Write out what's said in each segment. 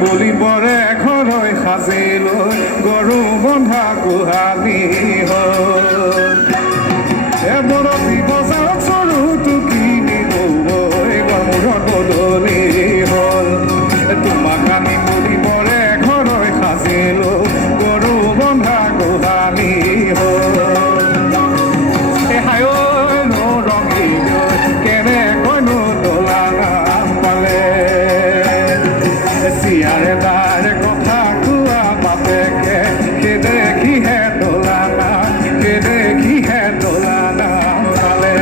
বুলিবৰে ঘৰৈ সাজিলৈ গৰু বন্ধা গোহালি হ'ল বৰতি বজাৰত চৰু টুকিনি গৈ গমূৰত বদলি হ'ল তোমাক আমি বুলিবৰে ঘৰৈ সাজিলৈ গৰু বন্ধা গোহালি হ'ল হায়ৈ নৰঙি গৈ কেনেকৈনো দোলা নাম পালে চিয়াৰে তাৰে কথা কোৱা বাপেকে দেখিহে দোলা নাম দেখিহে দোলা নাম পালে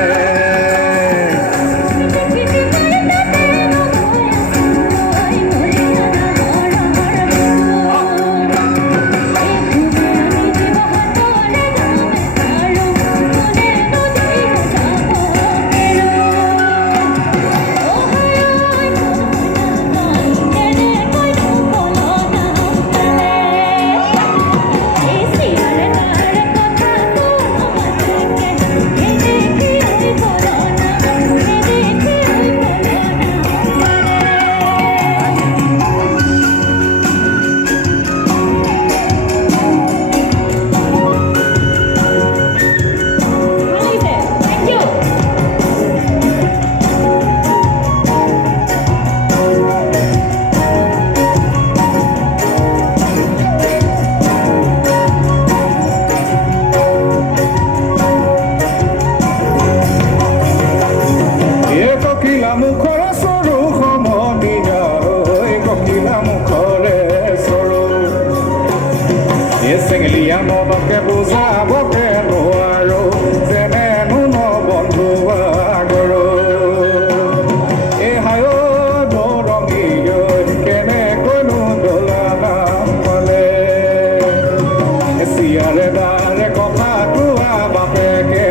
চেঙেলীয়া মনকে বুজাবকে নোৱাৰো যেনেনো ন বন্ধু আগৰো এই হায়ো নৰঙি গৈ কেনেকৈনো দোলা নাম পালে চিয়াৰে দাৰে কথা কোৱা বাপেকে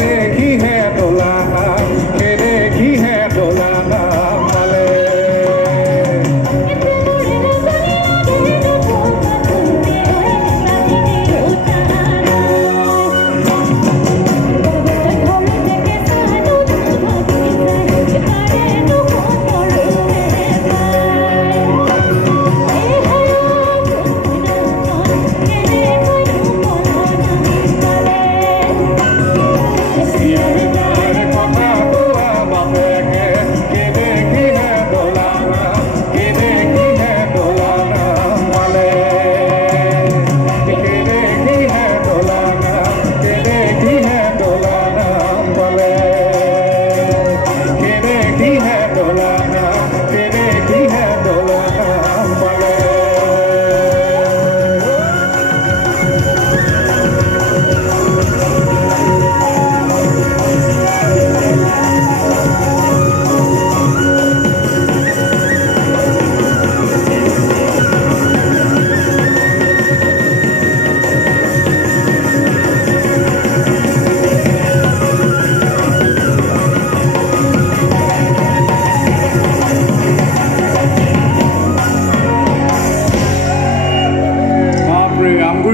দেখিহে দোলা নাম দেখিহে দোলা নাম পালে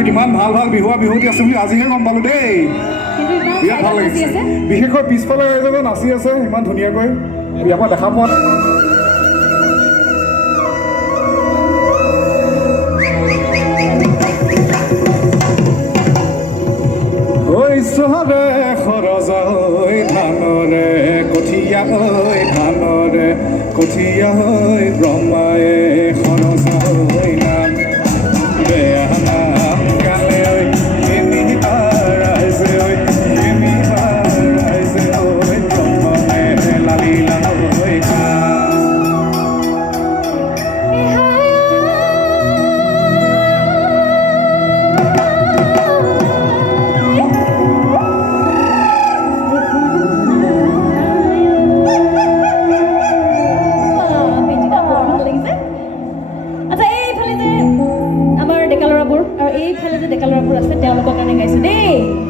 ইমান ভাল ভাল বিহুৱতী আছে বুলি আজিহে গম পালো দেই বিৰাট ভাল লাগিছে বিশেষকৈ পিছফালে এজনে নাচি আছে ইমান ধুনীয়াকৈ ইয়াৰ পৰা দেখা পোৱা ঈশ্বৰে খৰচ হৈ ধানৰে কঠীয়া হৈ ধানৰে কঠীয়া হৈ ব্ৰহ্মায়ে খৰচ হৈ নাম বেয়া নাম গালে ৰাইজে ৰাইজে ব্ৰহ্মে লালি লাল হৈ ডেকা ল'ৰাবোৰ আছে তেওঁলোকৰ কাৰণে গাইছো দেই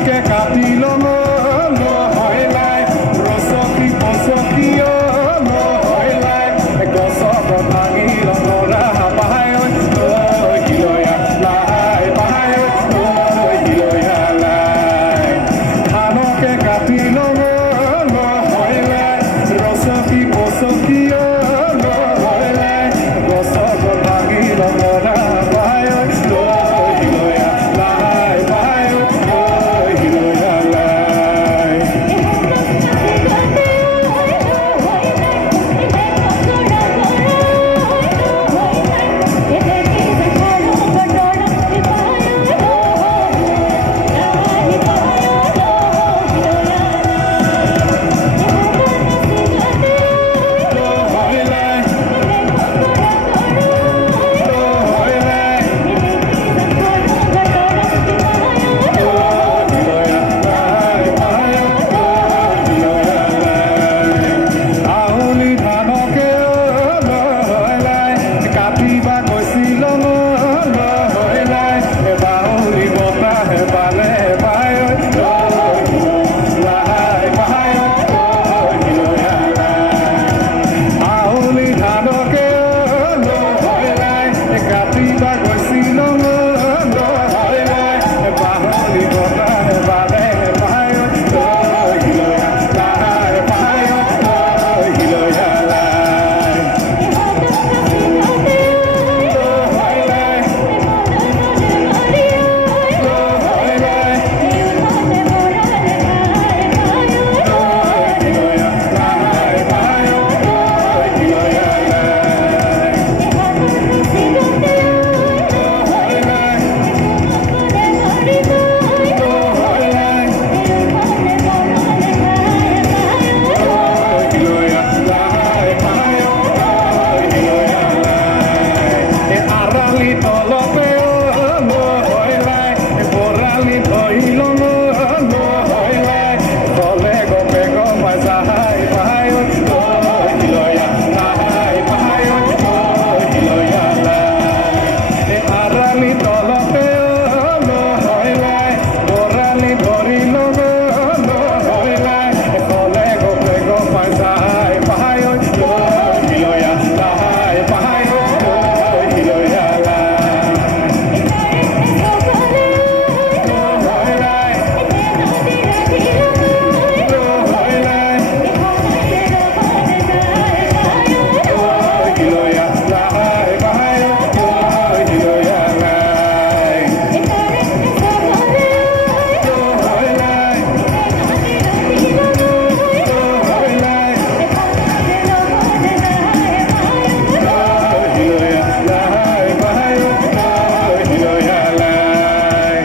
ধানকে কাটি লম নহয়লাই ৰচকি পচকিয় নহয়লাই গছত ভাঙি লৰা পাহাই হিলয়া লাই পাহাই হিলয়া লাই ধানকে কাটি লম নহয়লাই ৰচকি পচকিয় নহয়লাই গছত ভাঙি লৰা পাহাই হিলয়া লাই পাহাই হিলয়া লাই আউলি ধানকে নহয়লাই কাটিবা গৈছিল নহয়লাই বাউলি বতাহে পালে পায় লাই পায় আউলি ধানকে নহয়লাই কাটিবা গৈছিল নহয়লাই বাউলি বতাহে পালে পায় লাই পায় হিলয়া লাই নহয়লাই নহয়লাই হিলয়া লাই পায় হিলয়া লাই নহয়লাই নহয়লাই হিলয়া লাই পায় হিলয়া লাই আৰালি তলতে নহয়লাই বৰালি ধৰিল নহয়লাই গলে গপে গমাই যাহাই পায় হিলয়া লাই পায় হিলয়া লাই আৰালি তলতে নহয়লাই বৰালি ধৰিল নহয়লাই গলে গপে গমাই যাহাই পায় হিলয়া লাই পায় হিলয়া লাই নহয়লাই নহয়লাই হিলয়া লাই পায় হিলয়া লাই নহয়লাই নহয়লাই হিলয়া লাই পায় হিলয়া লাই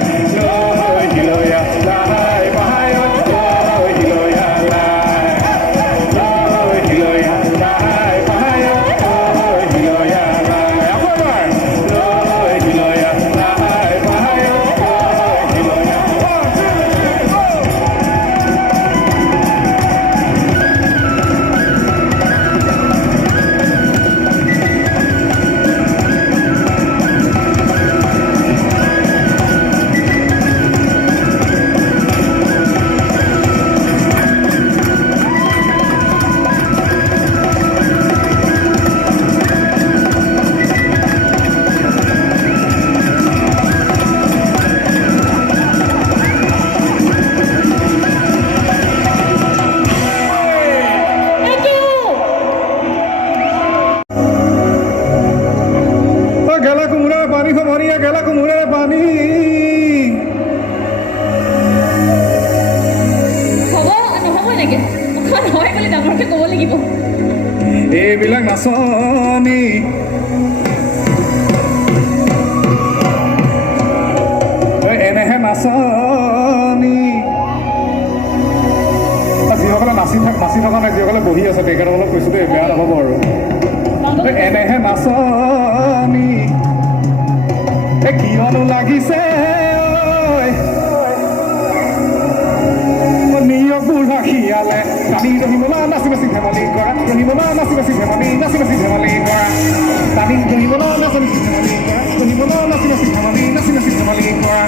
হিলয়া লাই পায় হিলয়া লাই হিলয়া লাই পায় হিলয়া লাই আকবার হিলয়া লাই পায় হিলয়া গেলা কুমুৰাৰ পানী খমৰীয়া গেলা কুমুৰাৰ পানী হ'ব নহ'ব এনেকে নহয় বুলি ডাঙৰকে ক'ব লাগিব এইবিলাক নাচনি এনেহে নাচনি যিসকলে নাচি থকা নাই যিসকলে বহি আছে তেখেতসকলক কৈছোঁ দেই বেয়া নহ'ব আৰু এনেহে নাচনি কিয়নো লাগিছে নিয়বোৰ ৰাখিয়ালে টানি দহিবলা নাচি নাচি ধেমালি কৰা দহিবলা নাচি নাচি ধেমালি নাচি নাচি ধেমালি কৰা টানি দহিবলা নাচি নাচি ধেমালি কৰা দহিবলা নাচি নাচি ধেমালি নাচি নাচি ধেমালি কৰা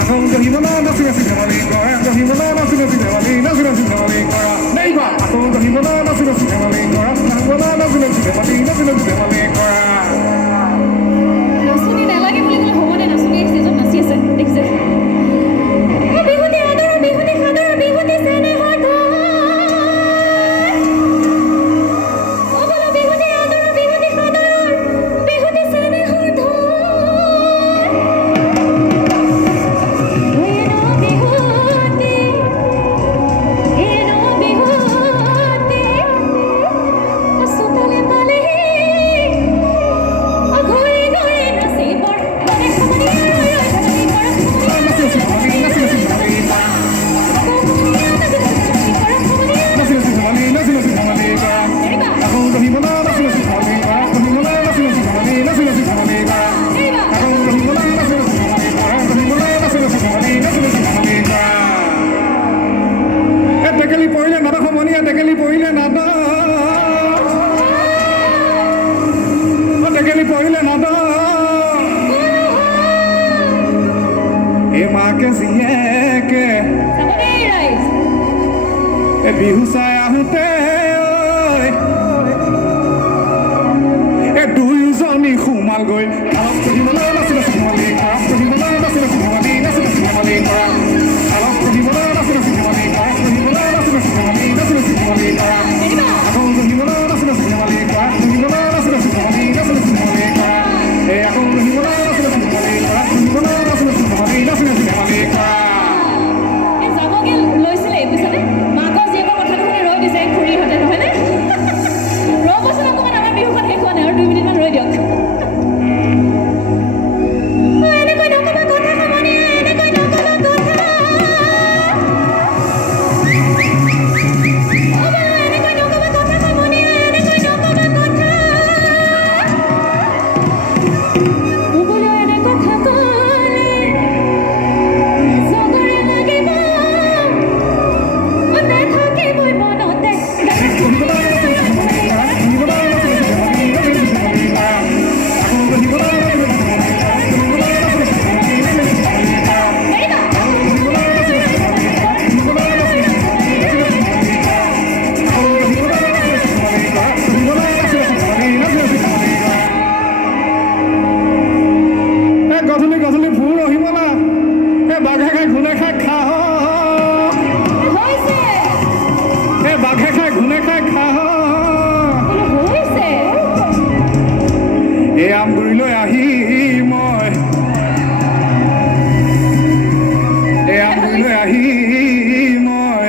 আকৌ দহিবলা নাচি নাচি ধেমালি কৰা দহিবলা নাচি নাচি ধেমালি নাচি নাচি ধেমালি কৰা নেইবা আকৌ দহিবলা নাচি নাচি ধেমালি কৰা দহিবলা নাচি নাচি ধেমালি নাচি নাচি ধেমালি কৰা নাচনি নালাগে বুলি ক'লে হ'বনে নাচনি ষ্টেজত নাচি আছে দেখিছে বিহুতি আদৰ বিহুতি সাদৰ বিহুতি চেনেহৰ ধন বোলো বিহুতি আদৰ বিহুতি সাদৰ বিহুতি চেনেহৰ ধন চোতালে পালেহি ঘৰে ঘৰে নাচি বৰ মনে সমনীয়া টেকেলি পৰিলে নাদা সমনীয়া টেকেলি পৰিলে নাদা টেকেলি পৰিলে নাদা এই মাকে জীয়েকে এই বিহু চাই আহোঁতে এই দুয়োজনী সোমাল গৈ অলপ পঢ়িবলৈ নাচি নাচি ধেমালি কৰা পঢ়িবলৈ নাচি নাচি ধেমালি নাচি নাচি ধেমালি কৰা অলপ পঢ়িবলৈ নাচি নাচি ধেমালি কৰা পঢ়িবলৈ নাচি নাচি ধেমালি নাচি নাচি ধেমালি কৰা আকৌ পঢ়িবলৈ নাচি নাচি ধেমালি কৰা পঢ়িবলৈ নাচি নাচি ধেমালি নাচি নাচি ধেমালি কৰা এই আকৌ পঢ়িবলৈ নাচি নাচি ধেমালি কৰা পঢ়িবলৈ নাচি নাচি ধেমালি নাচি নাচি ধেমালি কৰা যাবগে লৈছিলে বুজিছানে মাকৰ জীয়েকৰ কথাটো শুনি ৰৈ দিছে খুৰীহঁতে নহয়নে ৰ'বচোন অকণমান আমাৰ বিহুখন শেষ হোৱা নাই আৰু 2 মিনিটমান ৰৈ দিয়ক এনেকৈ নক'বা কথা সমনীয়া এনেকৈ নক'বা কথা এনেকৈ নক'বা কথা সমনীয়া এনেকৈ নক'বা কথা বোলো এনে কথা ক'লে জগৰে লাগিব মনে থাকিবই মনতে গধূলি গধূলি ফুল আহিব না এই বাঘে খাই ঘূনে খাই খা হৈছে এই বাঘে খাই ঘূনে খাই খা হৈছে এই আমগুৰিলৈ আহি মই এই আমগুৰিলৈ আহি মই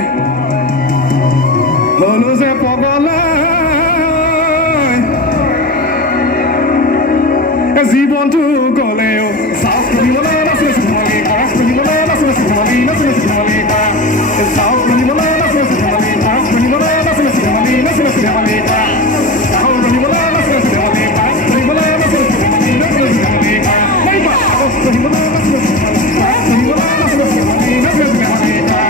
হলো যে পগলা জীৱনটো গ'লেও চাওক পঢ়িবলৈ নাচি নাচি ধেমালি কৰা পঢ়িবলৈ নাচি নাচি ধেমালি নাচি নাচি ধেমালি কৰা চাওক পঢ়িবলৈ নাচি নাচি ধেমালি কৰা পঢ়িবলৈ নাচি নাচি ধেমালি নাচি নাচি ধেমালি কৰা চাওক পঢ়িবলৈ নাচি নাচি ধেমালি কৰা পঢ়িবলৈ নাচি নাচি ধেমালি নাচি নাচি ধেমালি কৰা সেইবা পঢ়িবলৈ নাচি নাচি ধেমালি কৰা পঢ়িবলৈ নাচি নাচি ধেমালি নাচি নাচি ধেমালি কৰা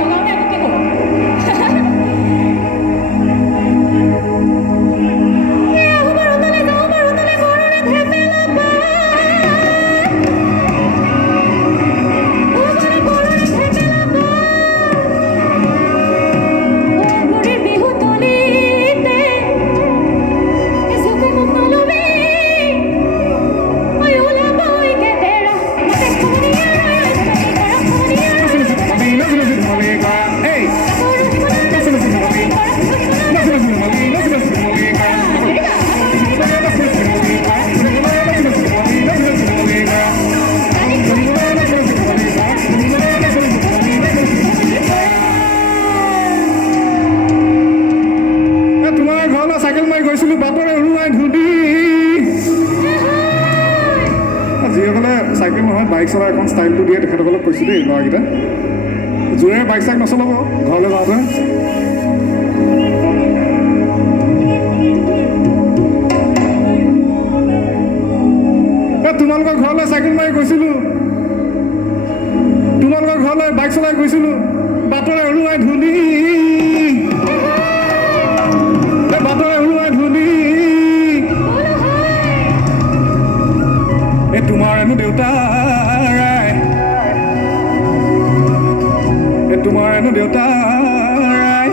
লগাওঁতে আকৌ কি ক'ব চাইকেল নহয় বাইক চলাই এখন ষ্টাইলটো দিয়ে তেখেতসকলক কৈছোঁ দেই ল'ৰাকেইটা জোৰেৰে বাইক চাইক নচলাব ঘৰলৈ যাওঁতে তোমালোকৰ ঘৰলৈ চাইকেল মাৰি গৈছিলোঁ তোমালোকৰ ঘৰলৈ বাইক চলাই গৈছিলোঁ বাটৰে উৰুৱাই ধূলি তোমাৰ হেনো দেউতাৰাই তোমাৰ হেনো দেউতাৰাই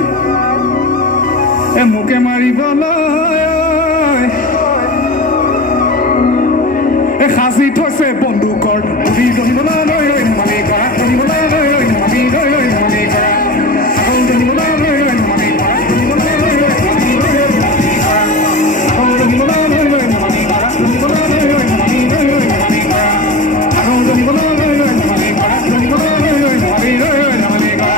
মোকে মাৰিবলৈ সাজি থৈছে বন্দুকৰ গুলি গঢ়িবলৈ লৈ লৈ ধেমালি কৰা গঢ়িবলৈ লৈ লৈ ধেমালি লৈ লৈ ধেমালি কৰা আগল গঢ়িবলৈ লৈ লৈ ধেমালি কৰা গঢ়িবলৈ লৈ লৈ ধেমালি লৈ লৈ ধেমালি কৰা আগল গঢ়িবলৈ লৈ লৈ ধেমালি কৰা গঢ়িবলৈ লৈ লৈ ধেমালি লৈ লৈ ধেমালি কৰা আগল গঢ়িবলৈ লৈ লৈ ধেমালি কৰা গঢ়িবলৈ লৈ লৈ ধেমালি লৈ লৈ ধেমালি কৰা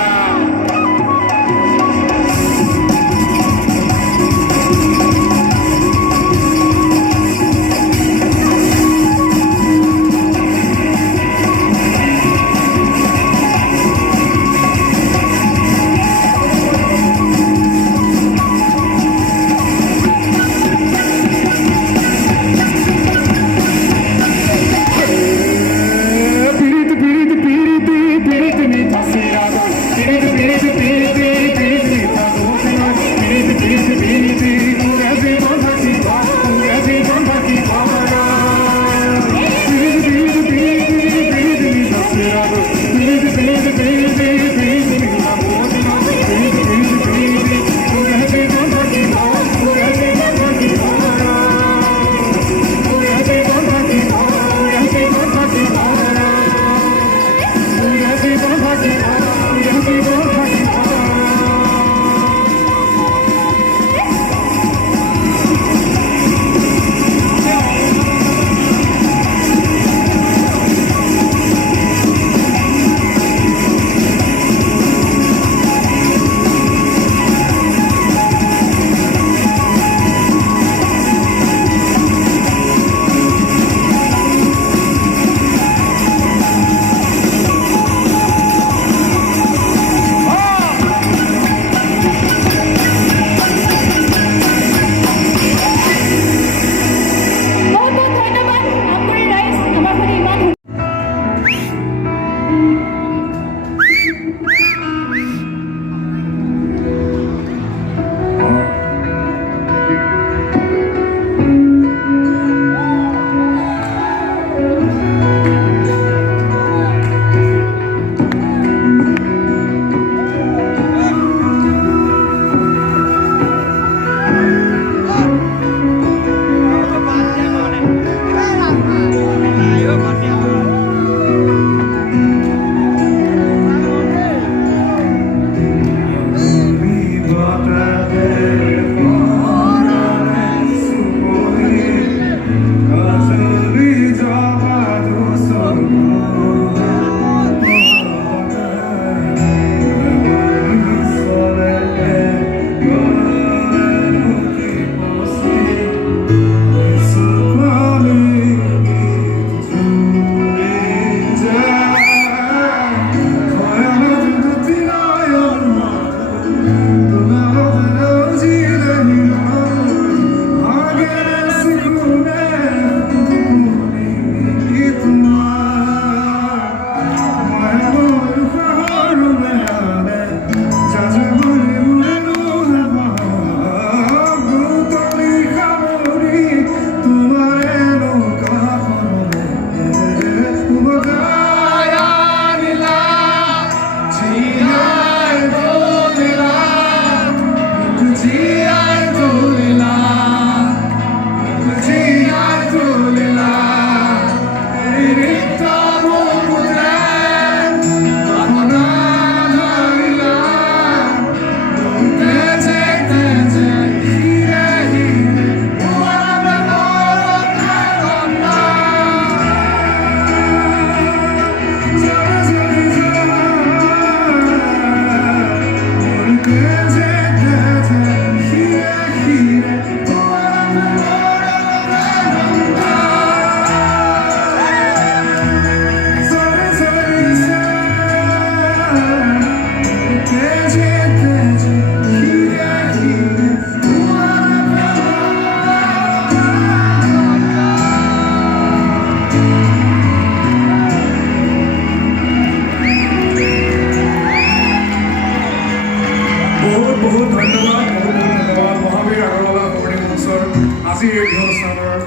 আজি এই বিহু অনুষ্ঠানৰ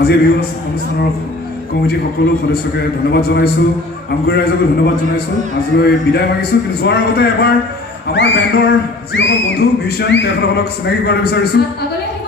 আজি এই বিহু অনুষ্ঠানৰ কমিটিৰ সকলো সদস্যকে ধন্যবাদ জনাইছোঁ, আমগুৰি ৰাইজকো ধন্যবাদ জনাইছোঁ। আজিলৈ বিদায় মাগিছোঁ, কিন্তু যোৱাৰ আগতে এবাৰ আমাৰ বেণ্ডৰ যিসকল বন্ধু মিউজিচিয়ান তেওঁলোকক চিনাকি কৰাব বিচাৰিছোঁ। আগলৈ আহিব